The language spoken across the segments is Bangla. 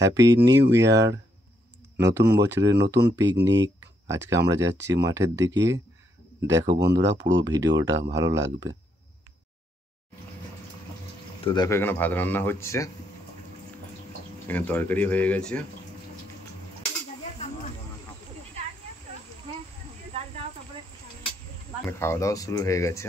Happy new year. নতুন বছরের নতুন পিকনিক। আজকে আমরা যাচ্ছি মাঠের দিকে। দেখো বন্ধুরা, পুরো ভিডিওটা ভালো লাগবে। তো দেখো, এখানে ভাত রান্না হচ্ছে, এখানে তরকারি হয়ে গেছে, খাওয়া দাওয়া শুরু হয়ে গেছে।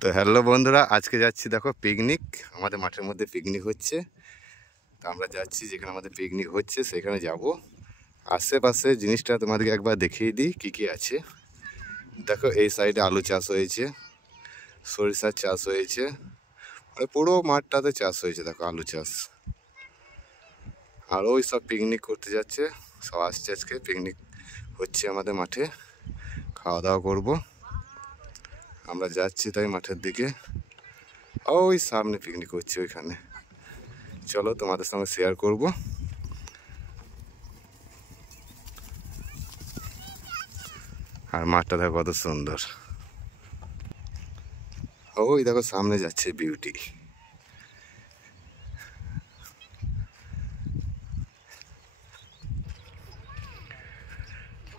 তো হ্যালো বন্ধুরা, আজকে যাচ্ছি দেখো পিকনিক। আমাদের মাঠের মধ্যে পিকনিক হচ্ছে। তো আমরা যাচ্ছি যেখানে আমাদের পিকনিক হচ্ছে সেখানে যাব। আশেপাশে জিনিসটা তোমাদেরকে একবার দেখিয়ে দিই কী কী আছে। দেখো, এই সাইডে আলু চাষ হয়েছে, সরিষার চাষ হয়েছে, মানে পুরো মাঠটাতে চাষ হয়েছে। দেখো আলু চাষ। আর ওই সব পিকনিক করতে যাচ্ছে, সব আসছে। আজকে পিকনিক হচ্ছে আমাদের মাঠে, খাওয়া দাওয়া করবো। আমরা যাচ্ছি তাই মাঠের দিকে। ওই সামনে পিকনিক হচ্ছে, ওইখানে। চলো তোমাদের সঙ্গে শেয়ার করব। আর মাঠটা দেখো কত সুন্দর। ওই দেখো সামনে যাচ্ছে বিউটি।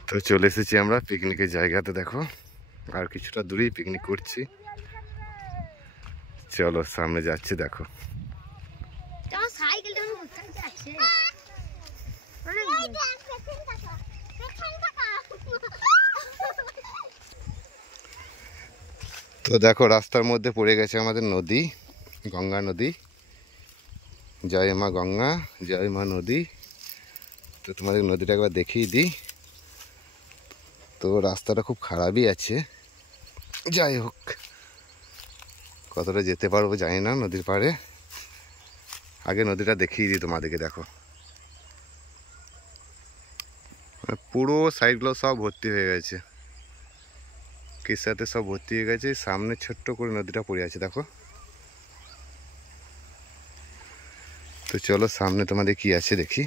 তো চলে এসেছি আমরা পিকনিকের জায়গাতে। দেখো আর কিছুটা দূরেই পিকনিক করছি। চলো সামনে যাচ্ছি। দেখো তো দেখো, রাস্তার মধ্যে পড়ে গেছে আমাদের নদী, গঙ্গা নদী। জয় মা গঙ্গা, জয় মা নদী। তো তোমাদের নদীটা একবার দেখিয়ে দিই। তো রাস্তাটা খুব খারাপই আছে, যাই হোক কতটা যেতে পারবো জানি না নদীর পাড়ে। আগে নদীটা দেখিয়ে দিই তোমাদেরকে। দেখো পুরো সাইডগুলো সব ভর্তি হয়ে গেছে, কিসাতে সব ভর্তি হয়ে গেছে। সামনে ছোট্ট করে নদীটা পড়ে আছে, দেখো। তো চলো সামনে তোমাদের কি আছে দেখি।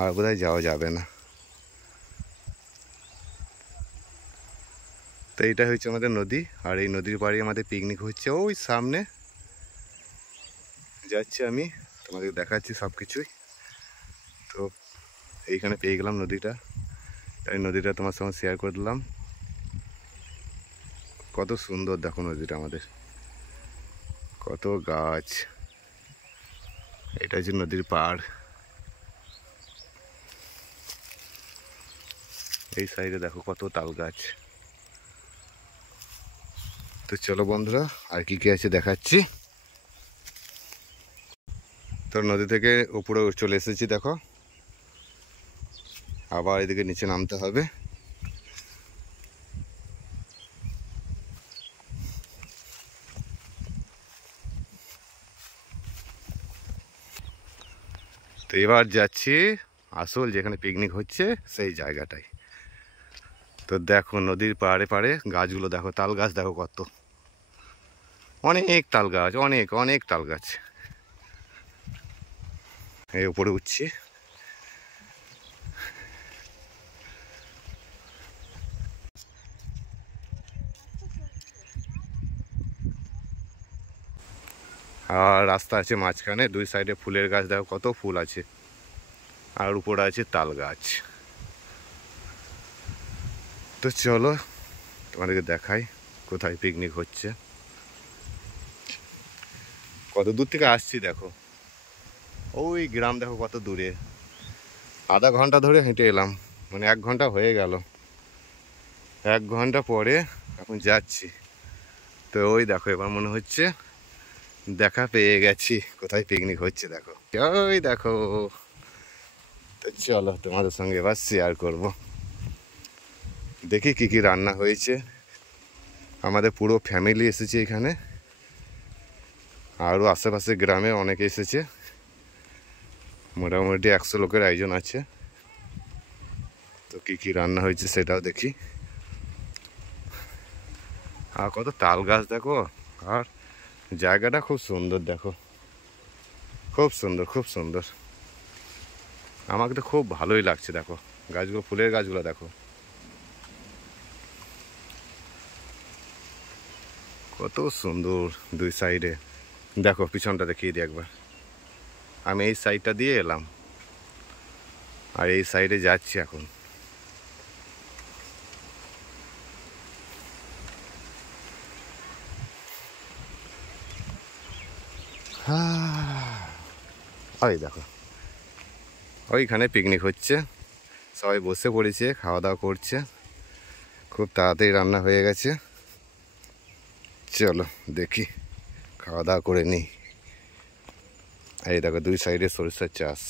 আর বোধহয় যাওয়া যাবে না। তো এইটা হচ্ছে আমাদের নদী, আর এই নদীর পাড়ে আমাদের পিকনিক হচ্ছে। ওই সামনে যাচ্ছি আমি, তোমাদের দেখাচ্ছি সব কিছুই। তো এইখানে পেয়ে গেলাম নদীটা, তাই নদীটা তোমার সঙ্গে শেয়ার করে দিলাম। কত সুন্দর দেখো নদীটা আমাদের, কত গাছ। এটা হচ্ছে নদীর পাড়। এই সাইডে দেখো কত তাল গাছ। তো চলো বন্ধুরা, আর কি কি আছে দেখাচ্ছি। তো নদী থেকে উপরে চলে এসেছি। দেখো আবার এদিকে নিচে নামতে হবে। তো এবার যাচ্ছি আসল যেখানে পিকনিক হচ্ছে সেই জায়গাটায়। তো দেখো নদীর পাড়ে পাড়ে গাছগুলো দেখো, তাল গাছ দেখো কত, অনেক তাল গাছ, অনেক অনেক তাল গাছ। এই উপরে উঠছি। আর রাস্তা আছে মাঝখানে, দুই সাইডে ফুলের গাছ দেখো কত ফুল আছে। আর উপরে আছে তাল গাছ। তো চলো তোমাদেরকে দেখাই কোথায় পিকনিক হচ্ছে। কত দূর থেকে আসছি দেখো, ওই গ্রাম দেখো কত দূরে। আধা ঘন্টা ধরে হেঁটে এলাম, মানে 1 ঘন্টা হয়ে গেল। 1 ঘন্টা পরে এখন যাচ্ছি। তো ওই দেখো, এবার মনে হচ্ছে দেখা পেয়ে গেছি কোথায় পিকনিক হচ্ছে। দেখো ওই দেখো। তো চলো তোমাদের সঙ্গে এবার শেয়ার করব, দেখি কি কি রান্না হয়েছে। আমাদের পুরো ফ্যামিলি এসেছে এখানে, আরও আশেপাশে গ্রামে অনেকে এসেছে। মোটামুটি 100 লোকের আয়োজন আছে। তো কি কি রান্না হয়েছে সেটাও দেখি। আর কত তাল গাছ দেখো। আর জায়গাটা খুব সুন্দর দেখো, খুব সুন্দর, খুব সুন্দর। আমাকে তো খুব ভালোই লাগছে। দেখো গাছগুলো, ফুলের গাছগুলো দেখো। কত সুন্দর দুই সাইডে। দেখো পিছনটা দেখিয়ে দিই একবার। আমি এই সাইডটা দিয়ে এলাম আর এই সাইডে যাচ্ছি এখন। ওই দেখো ওইখানে পিকনিক হচ্ছে, সবাই বসে পড়েছে, খাওয়া দাওয়া করছে, খুব তাড়াতাড়ি রান্না হয়ে গেছে। চলো দেখি খাওয়া দাওয়া করে নিই। এই দেখো দুই সাইডে সরিষার চাষ।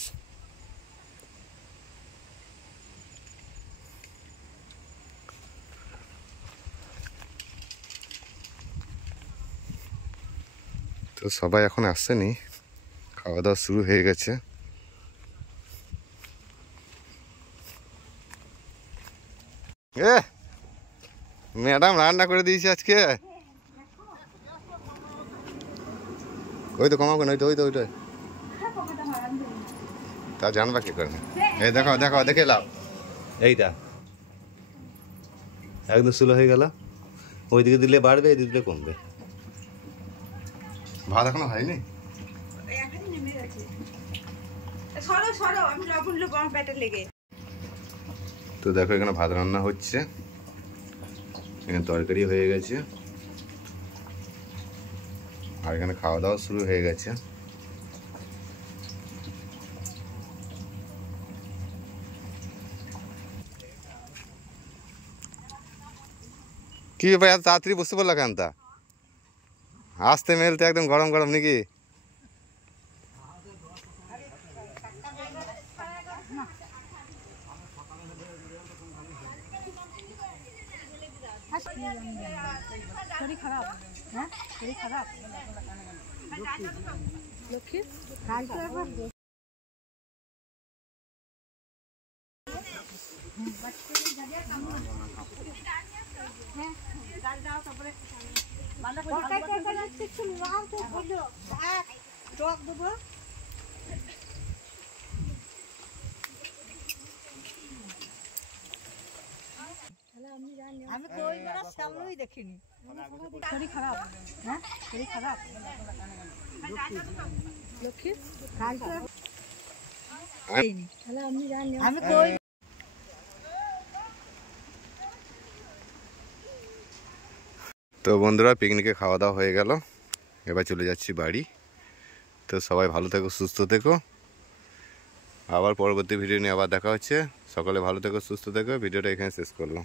তো সবাই এখন আসছেনি, খাওয়া দাওয়া শুরু হয়ে গেছে। ম্যাডাম রান্না করে দিয়েছি আজকে। ওই তো কমাবো না, ওই তো ওই তো ওইটা তা জানবা কি করে। এই দেখো দেখো দেখে লাও, এইটা একদম স্লো হয়ে গেল। ওইদিকে দিলে বাড়বে, এদিকে দিলে কমবে। ভাত এখনো হয়নি। তো দেখো এখানে ভাত রান্না হচ্ছে, এখানে তরকারি হয়ে গেছে, আর এখানে খাওয়া দাওয়া শুরু হয়ে গেছে। কি ব্যাপার এত তাড়াতাড়ি বুঝতে পারলো কেন? তা আসতে মেলতে একদম গরম গরম নাকি? শরীর খারাপ, হ্যাঁ শরীর খারাপ। লক্ষ্মী আমি তো ওই বেলা সামনেই দেখিনি। শরীর খারাপ, হ্যাঁ শরীর খারাপ। লক্ষ্মী আমি তো ওই। তো বন্ধুরা পিকনিকে খাওয়া দাওয়া হয়ে গেল, এবার চলে যাচ্ছি বাড়ি। তো সবাই ভালো থেকো, সুস্থ থেকো। আবার পরবর্তী ভিডিও নিয়ে আবার দেখা হচ্ছে। সকলে ভালো থেকো, সুস্থ থেকো। ভিডিওটা এখানে শেষ করলাম।